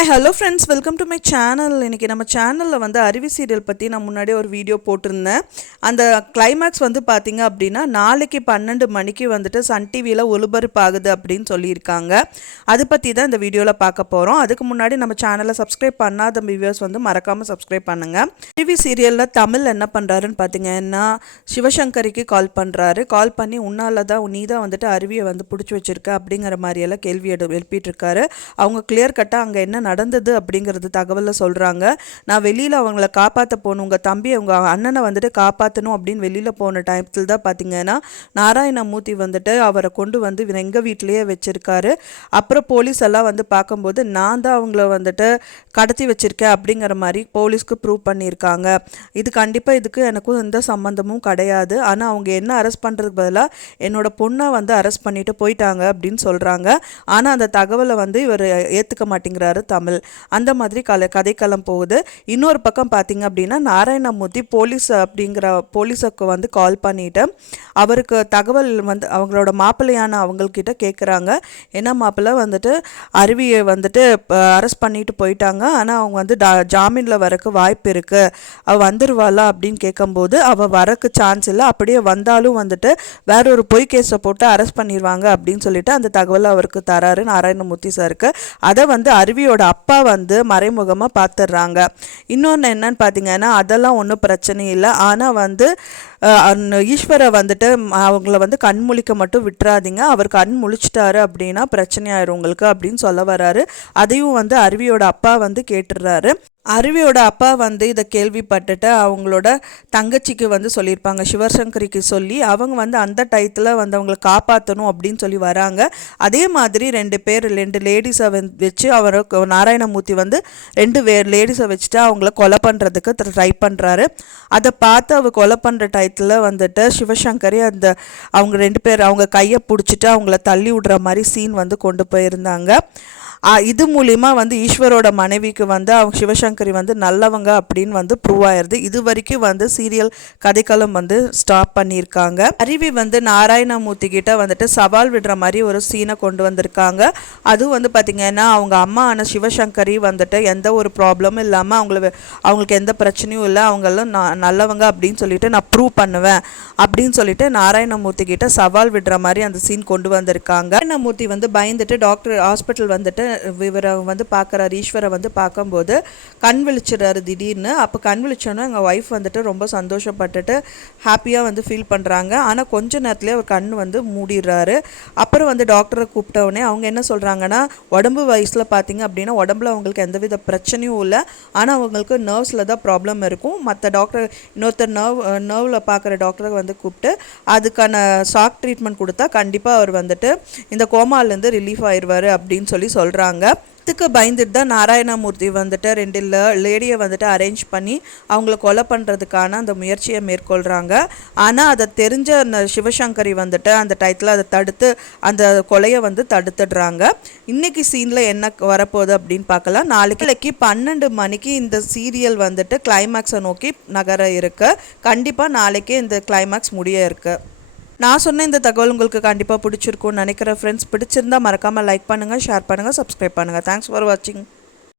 Hi hello friends, welcome to my channel. இன்றைக்கி நம்ம சேனலில் வந்து அருவி சீரியல் பற்றி நான் முன்னாடியே ஒரு வீடியோ போட்டிருந்தேன். அந்த கிளைமேக்ஸ் வந்து பார்த்திங்க அப்படின்னா நாளைக்கு 12 மணிக்கு வந்துட்டு சன் டிவியில் ஒளிபரப்பாகுது அப்படின்னு சொல்லியிருக்காங்க. அதை பற்றி தான் இந்த வீடியோவில் பார்க்க போகிறோம். அதுக்கு முன்னாடி நம்ம சேனலை சப்ஸ்கிரைப் பண்ணாத வியூவர்ஸ் வந்து மறக்காமல் சப்ஸ்கிரைப் பண்ணுங்கள். அருவி சீரியலில் தமிழ் என்ன பண்ணுறாருன்னு பார்த்தீங்கன்னா சிவசங்கரிக்கு கால் பண்ணுறாரு. கால் பண்ணி உன்னால தான் நீ தான் வந்துட்டு அருவியை வந்து பிடிச்சி வச்சுருக்க அப்படிங்கிற மாதிரியெல்லாம் கேள்வி எழுப்பிட்டுருக்காரு. அவங்க கிளியர் கட்டாக அங்கே என்ன நடந்தது அப்படிங்கிறது தகவலை சொல்கிறாங்க. நான் வெளியில் அவங்கள காப்பாற்ற போகணும், உங்கள் தம்பி உங்கள் அண்ணனை வந்துட்டு காப்பாற்றணும் அப்படின்னு வெளியில் போன டைத்தில் தான் பார்த்தீங்கன்னா நாராயணமூர்த்தி வந்துட்டு அவரை கொண்டு வந்து எங்கள் வீட்டிலேயே வச்சுருக்காரு. அப்புறம் போலீஸ் எல்லாம் வந்து பார்க்கும்போது நான் தான் அவங்கள வந்துட்டு கடத்தி வச்சுருக்கேன் அப்படிங்கிற மாதிரி போலீஸ்க்கு ப்ரூவ் பண்ணியிருக்காங்க. இது கண்டிப்பாக இதுக்கு எனக்கும் எந்த சம்மந்தமும் கிடையாது. ஆனால் அவங்க என்ன அரெஸ்ட் பண்ணுறதுக்கு பதிலாக என்னோட பொண்ணை வந்து அரெஸ்ட் பண்ணிட்டு போயிட்டாங்க அப்படின்னு சொல்கிறாங்க. ஆனால் அந்த தகவலை வந்து இவர் ஏற்றுக்க மாட்டேங்கிறாரு தமிழ். அந்த மாதிரி கதைக்களம் போகுது. இன்னொரு பக்கம் பார்த்தீங்க அப்படின்னா நாராயணமூர்த்தி போலீஸுக்கு வந்து கால் பண்ணிட்டு அவருக்கு தகவல் வந்து அவங்களோட மாப்பிள்ளையான அவங்கக்கிட்ட கேட்குறாங்க. என்ன மாப்பிள்ளை வந்துட்டு அருவியை வந்துட்டு அரெஸ்ட் பண்ணிட்டு போயிட்டாங்க, ஆனால் அவங்க வந்து ஜாமீனில் வரக்கு வாய்ப்பு இருக்குது, அவள் வந்துடுவாளா அப்படின்னு கேட்கும்போது அவள் வரக்கு சான்ஸ் இல்லை, அப்படியே வந்தாலும் வந்துட்டு வேற ஒரு பொய் கேஸை போட்டு அரெஸ்ட் பண்ணிடுவாங்க அப்படின்னு சொல்லிட்டு அந்த தகவலை அவருக்கு தராரு நாராயணமூர்த்தி சாருக்கு. அதை வந்து அருவியோட அப்பா வந்து மறைமுகமாக பார்த்துடுறாங்க. இன்னொன்று என்னன்னு பார்த்தீங்கன்னா அதெல்லாம் ஒன்றும் பிரச்சனை இல்லை, ஆனால் வந்து ஈஸ்வரை வந்துட்டு அவங்கள வந்து கண் முழிக்க மட்டும் விட்டுறாதீங்க, அவர் கண் முழிச்சிட்டாரு அப்படின்னா பிரச்சனை ஆயிரும் உங்களுக்கு அப்படின்னு சொல்ல வராரு. அதையும் வந்து அருவியோட அப்பா வந்து கேட்டுடுறாரு. அருவியோட அப்பா வந்து இதை கேள்விப்பட்டுட்டு அவங்களோட தங்கச்சிக்கு வந்து சொல்லியிருப்பாங்க, சிவசங்கரிக்கு சொல்லி அவங்க வந்து அந்த டயத்தில் வந்து அவங்கள காப்பாற்றணும் அப்படின்னு சொல்லி வராங்க. அதே மாதிரி ரெண்டு லேடிஸை வச்சு நாராயணமூர்த்தி வந்து 2 லேடிஸை வச்சுட்டு அவங்கள கொலை பண்ணுறதுக்கு ட்ரை பண்ணுறாரு. அதை பார்த்து அவர் கொலை பண்ணுற டயத்தில் வந்துட்டு சிவசங்கரி அவங்க 2 பேர் அவங்க கையை பிடிச்சிட்டு அவங்கள தள்ளி விடுற மாதிரி சீன் வந்து கொண்டு போயிருந்தாங்க. இது மூலிமா வந்து ஈஸ்வரோட மனைவிக்கு வந்து அவங்க சிவசங்கரி வந்து நல்லவங்க அப்படின்னு வந்து ப்ரூவ் ஆயிடுது. இது வரைக்கும் வந்து சீரியல் கதைக்களம் வந்து ஸ்டாப் பண்ணியிருக்காங்க. அருவி வந்து நாராயணமூர்த்தி கிட்ட வந்துட்டு சவால் விடுற மாதிரி ஒரு சீனை கொண்டு வந்திருக்காங்க. அதுவும் வந்து பார்த்திங்கன்னா அவங்க அம்மா ஆன சிவசங்கரி வந்துட்டு எந்த ஒரு ப்ராப்ளமும் இல்லாமல் அவங்களுக்கு எந்த பிரச்சனையும் இல்லை, அவங்களும் நல்லவங்க அப்படின்னு சொல்லிட்டு நான் ப்ரூவ் பண்ணுவேன் அப்படின்னு சொல்லிட்டு நாராயணமூர்த்தி கிட்ட சவால் விடுற மாதிரி அந்த சீன் கொண்டு வந்திருக்காங்க. நாராயணமூர்த்தி வந்து பயந்துட்டு டாக்டர் ஹாஸ்பிட்டல் வந்துட்டு இவரை வந்து பார்க்குறாரு. ஈஸ்வரை வந்து பார்க்கும்போது கண் விழிச்சிடறாரு திடீர்னு. அப்போ கண் விழிச்சோன்னா எங்கள் ஒய்ஃப் வந்துட்டு ரொம்ப சந்தோஷப்பட்டுட்டு ஹாப்பியாக வந்து ஃபீல் பண்ணுறாங்க. ஆனால் கொஞ்ச நேரத்துலேயே அவர் கண் வந்து மூடிடுறாரு. அப்புறம் வந்து டாக்டரை கூப்பிட்டவுடனே அவங்க என்ன சொல்கிறாங்கன்னா உடம்பு வயசில் பார்த்தீங்க அப்படின்னா உடம்புல அவங்களுக்கு எந்தவித பிரச்சனையும் இல்லை, ஆனால் அவங்களுக்கு நர்வ்ஸில் தான் ப்ராப்ளம் இருக்கும். மற்ற டாக்டர் இன்னொருத்தர் நர்வில் பார்க்குற டாக்டரை வந்து கூப்பிட்டு அதுக்கான ஷாக் ட்ரீட்மெண்ட் கொடுத்தா கண்டிப்பாக அவர் வந்துட்டு இந்த கோமாலேருந்து ரிலீஃப் ஆயிடுவார் அப்படின்னு சொல்கிறாங்க. இதுக்கு பயந்துட்டு தான் நாராயணமூர்த்தி வந்துட்டு 2 லேடியை வந்துட்டு அரேஞ்ச் பண்ணி அவங்கள கொலை பண்ணுறதுக்கான அந்த முயற்சியை மேற்கொள்கிறாங்க. ஆனால் அதை தெரிஞ்ச அந்த சிவசங்கரி வந்துட்டு அந்த டயத்தில் அதை தடுத்து அந்த கொலையை வந்து தடுத்துடுறாங்க. இன்றைக்கி சீனில் என்ன வரப்போகுது அப்படின்னு பார்க்கலாம். நாளைக்கு 12 மணிக்கு இந்த சீரியல் வந்துட்டு கிளைமேக்ஸை நோக்கி நகர இருக்குது. கண்டிப்பாக நாளைக்கே இந்த கிளைமேக்ஸ் முடிய இருக்குது. நான் சொன்ன இந்த தகவல் உங்களுக்கு கண்டிப்பாக பிடிச்சிருக்கும்னு நினைக்கிறேன் ஃப்ரெண்ட்ஸ். பிடிச்சிருந்தால் மறக்காமல் லைக் பண்ணுங்கள், ஷேர் பண்ணுங்கள், சப்ஸ்கிரைப் பண்ணுங்கள். தேங்க்ஸ் ஃபார் வாட்சிங்.